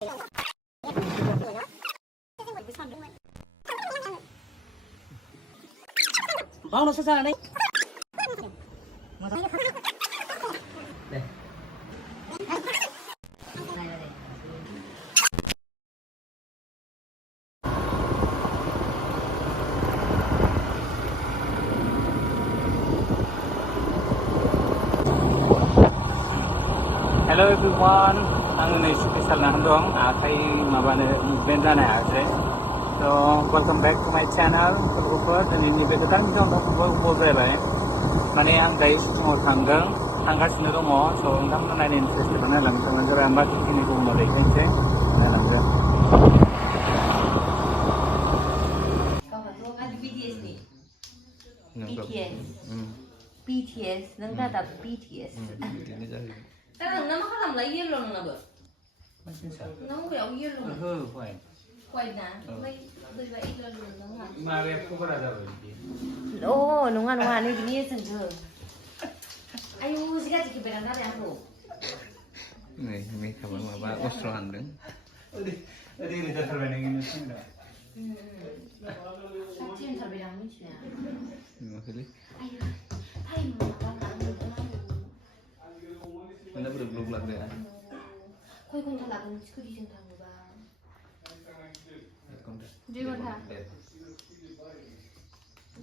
Mau nó sang đây. Đây. Hello everyone, ang special na handong kay mabane benda na ase. So welcome back to my channel. Super dan ini betul kita untuk ngobrol ya. Mana yang guys mau tanggal sini dong. So kita mana ini interest mana lang teman jara ambak ini ko mo dai kenche. Na lang ya. Kalau ada BTS nih. BTS. BTS, nang ada BTS. Tapi nama kan nama yellow nang apa? Masih sa. Nama kayak yellow. Fine. White na. May dua yellow nang apa? Mari aku berada di. Oh, nungan ini gini sendiri. Ayo, sekarang kita berangkat ya aku. Ini kabar apa? Osrohan dong. Tadi kita terbanding ini sih. Saksian terberang ni sih. Maksudnya? Ayo, ayo, Mana belum lagi ya? Kau ikut lagu sekali tentang apa? Dia kata.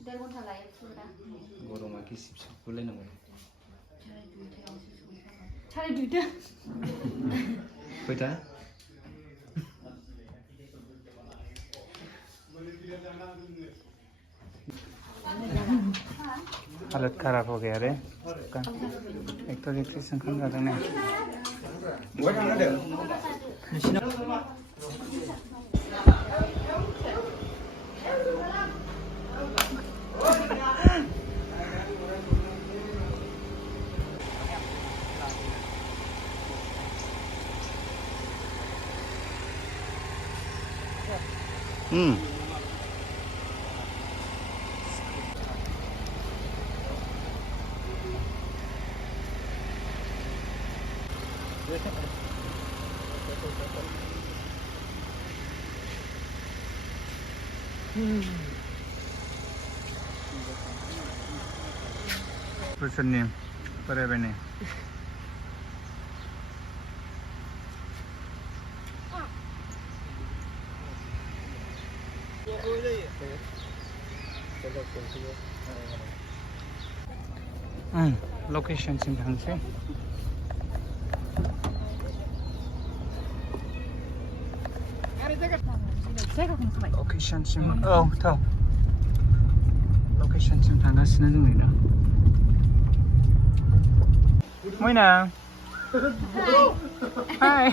Dia kata lain sudah. Gorong maki sip boleh nggak? Cari duit. Betul? हालत खराब हो गया रे उसका एक तो electrician खन कर देने Pesannya pada mana? Location singkang sih. Location sim. Oh, tahu. Location sim tangga sini dulu dah. Moina. Hi.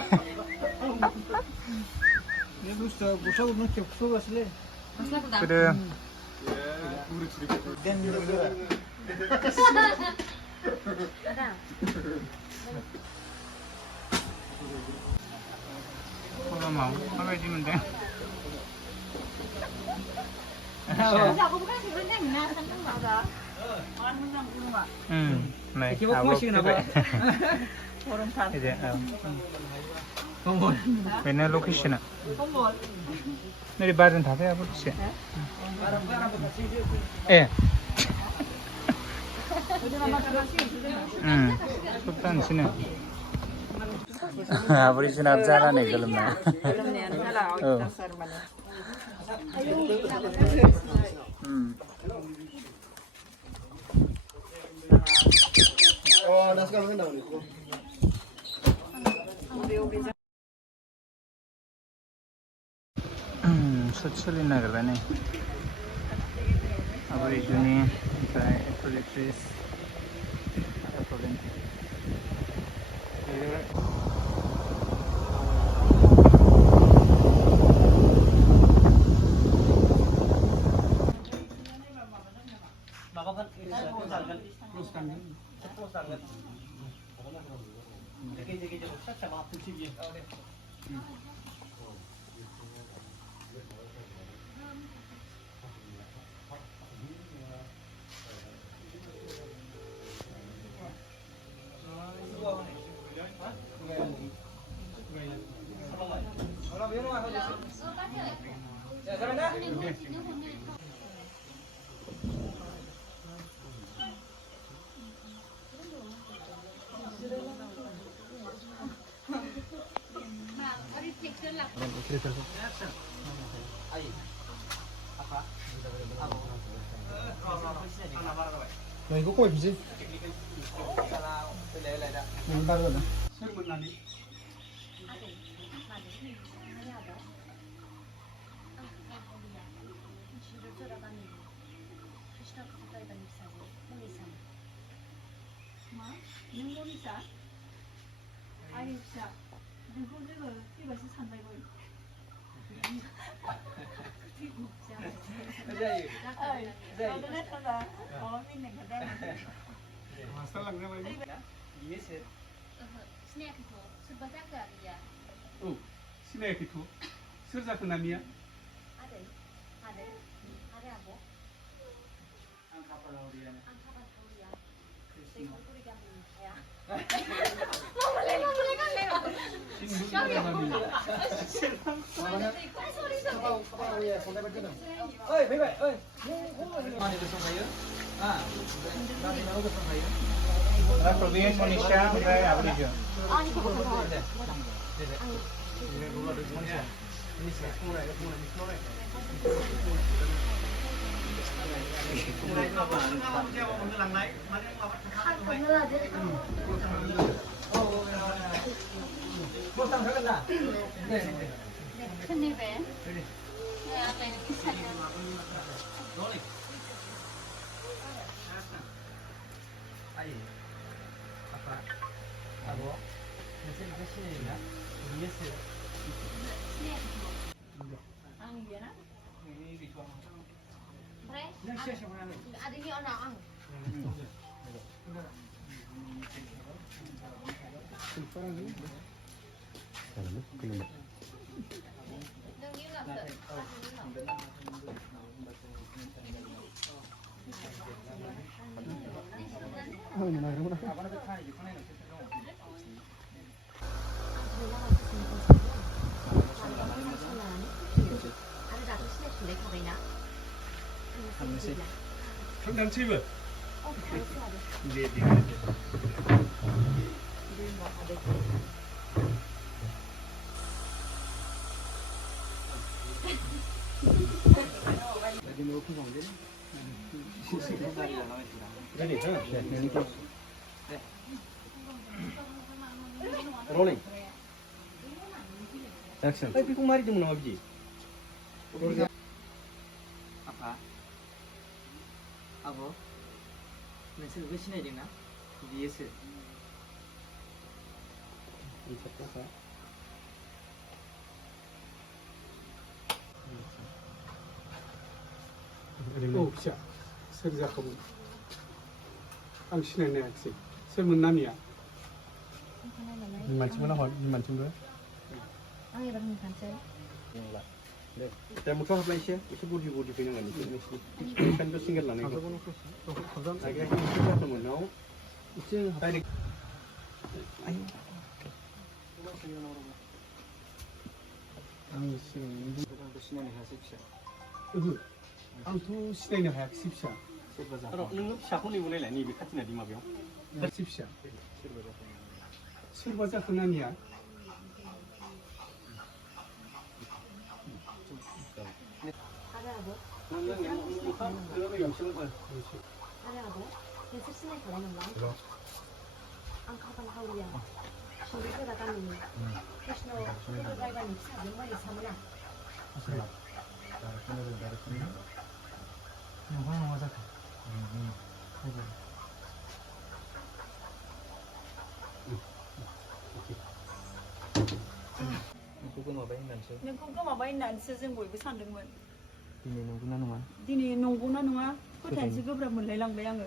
Ya gusto ko nung chukso basle. Sudah. Den dulu. Kalau mau, apa sih mending? Aku bukan sebenarnya nggak mau dah. Baik. Kiwak mo sih kenapa? Orang sana. Ini, Komol. mana location? Kompol. Dari badan tapi apa sih? Eh. Sultan sini. Abri sini abjara nih dalamnya. Dalamnya salah. Oh. Oh, das kan kan daw. Socially na gala nih. Abri juni kayak electric. Apa lagi? 너 이거 꼬에 비지? 응, 다르거든. 설문 나니? 살랑 내가 이게 스낵이고 술바자크 아니야. 어, 시내 기토. 설자 끝나니야? 아들하고 안카바 우리야. 우리가 뭐야? 어이, 베이베, 어이. 많이 드셔봐요. 아, 나도 나오고 드셔봐요. Ada Province Indonesia, Bray, apa dia? Ini saya mulai, mulai. Bosan kan dah? 큰일 배. 아까 이렇게 사진. Ayo. Apa? Abo. Mesin ke sini ya. Yes. 앙이야? Ini di bawah. 그래? Yang siapa yang mana? 아들이 어나 앙. 능이 났어. 평당 7분. 네. Lagi mau ke mana? Ready, huh? Rolling. Action. Tapi kung mari mo na mabji. Apa? Abo. Nasi gue sini aja na. Biasa. Ini apa? 오, 자, 서리자 거부. 당신의 내 학생. 설문 남이야. 말씀은 하고, 말씀도 해. 앙이 받는 단체. Saya muka apa sih? Itu budi punya nggak nih? Kan itu single lah nih. Agak kita temen now. Itu tadi. Ayo. Ang sini. Sini nih hasil sih. Ang tu sini nih hasil sih. Kalau nunggu siapa nih boleh lah nih bikat nih di mabio. Hasil sih. Surbaza kenanya. 아들하고 예습 시내 걸어놓는 거. 안카바 하우리야. 신비가 가는 크리스노 프로드라이버는 사명만이 사무나. नोंखौ माबाय होननानैसो जों बयबो सानदोंमोन Ini nungguan nama. दिनै नंगौना नङा फोथायनोसो गोब्राब मोनलायलांबाय आङो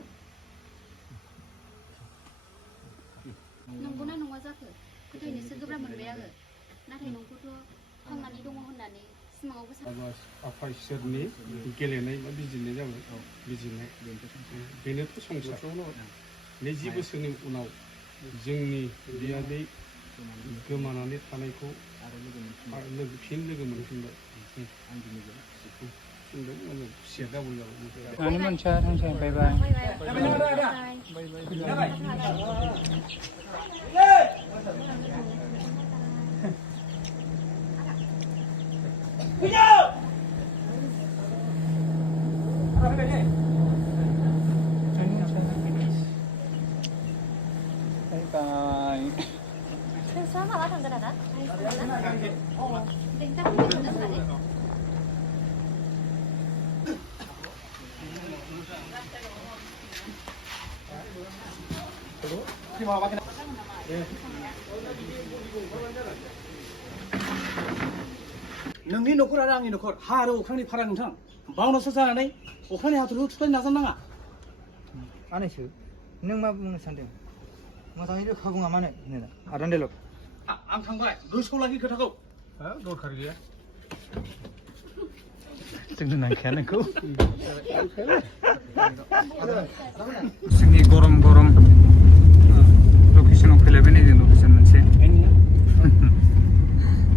नंगौना नङा जाखो फोथायनोसो गोब्राब मोनबाय आङो नाथाय नंगौथ' थांनानै दङ होननानै सिमाङावबो सानो आफा इसोरनि गेलेनाय बा बिजिरनाय जाबाय बिजिरनाय बेनोथ' संसार 40 बोसोरनि उनाव जोंनि बियादै गोमानानै थानायखौ फिन लोगो मोनफिनबाय खुसिया डाबल जाबाय मानि मानसिया थांसै बाय बाय 바이바이. sama lah tangga dada. Bentar kita tadi. नोंनि न'खर आरो आंनि न'खर हा आरो अख्रांनि फाराग नोंथां बावनासो जानानै अख्रांनि हाथरखौ थुख्लायनो नाजानाङा आनैसो नों मा बुंनो सानदों मोजाङै रोखा बुङा मानो होनो आदान देलक आं थांबाय गोसोआव लाखि खोथाखौ दरखार गैया जोंनो नांखाया नोंखौ जोंनि गरम गरम लकेसनाव फैलायबाय नै जों लकेसन मोनसे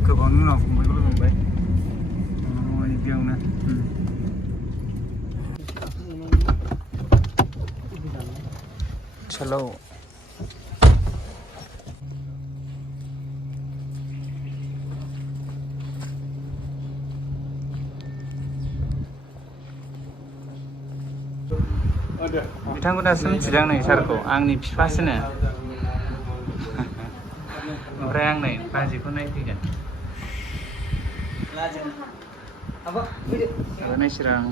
गोबां उनाव फंबायबो मोनबाय बेयावनो चलो बिथांखौ दासो मिथिदों नै सारखौ आंनि बिफासोनो ओमफ्राय आं नै बाजैखौ नायफैगोन नायसिरा आं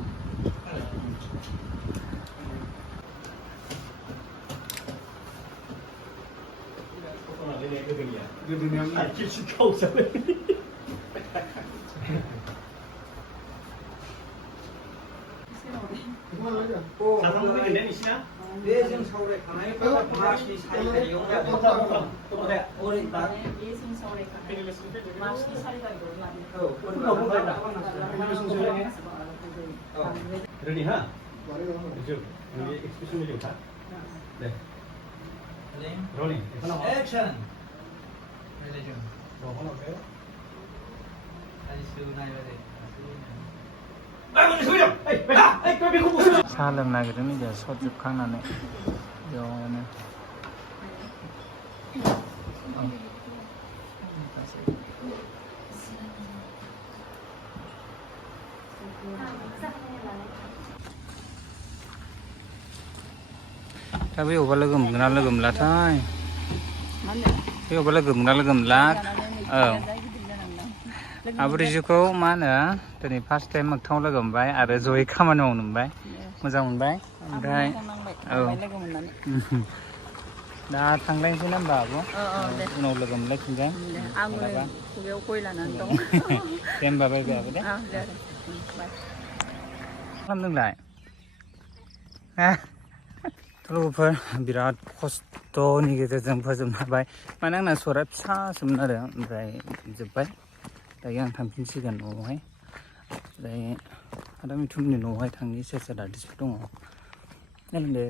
गोदोनि आं आखिलसि खावजाबाय साथाम फैगोन दे नोंसिना बे जों सावरायखानाय मार्चनि 4 तारिखआव रेडी हा जो नोंनि एक्सप्रेसन मिलियो था दे रोलिं एक्शन साहा लोंनो नागिरदों नै सर्ट जोबखांनानै बेयावनो दा बैयावबा लोगो मोनगोन ना लोगो मोनलाथाय बैयावबा लोगो मोनगोन ना लोगो मोनला औ आबरिजुखौ मा होनो दिनै फार्स्ट टाइम मोगथाङाव लोगो मोनबाय आरो जयै खामानि मावनो मोनबाय मोजां मोनबाय ओमफ्राय औ दा थांलायनोसै ना होमबा आब' उनाव लोगो मोनलायफिनगोन आंबो खुगायाव गय लानानै दं दे होमबा बाय बाय आब' दे खालामदोंलाय लोगोफोर बिराद खस्थ'नि गेजेरजों फोजोबनो हाबाय माने आंना सरा फिसासोमोन आरो ओमफ्राय जोब्बाय दायो आं थांफिनसिगोन न'आवहाय ओमफ्राय आदा मिथुननि न'आवहाय थांनि सेर सेर आर्टिस्टफोर दङ दे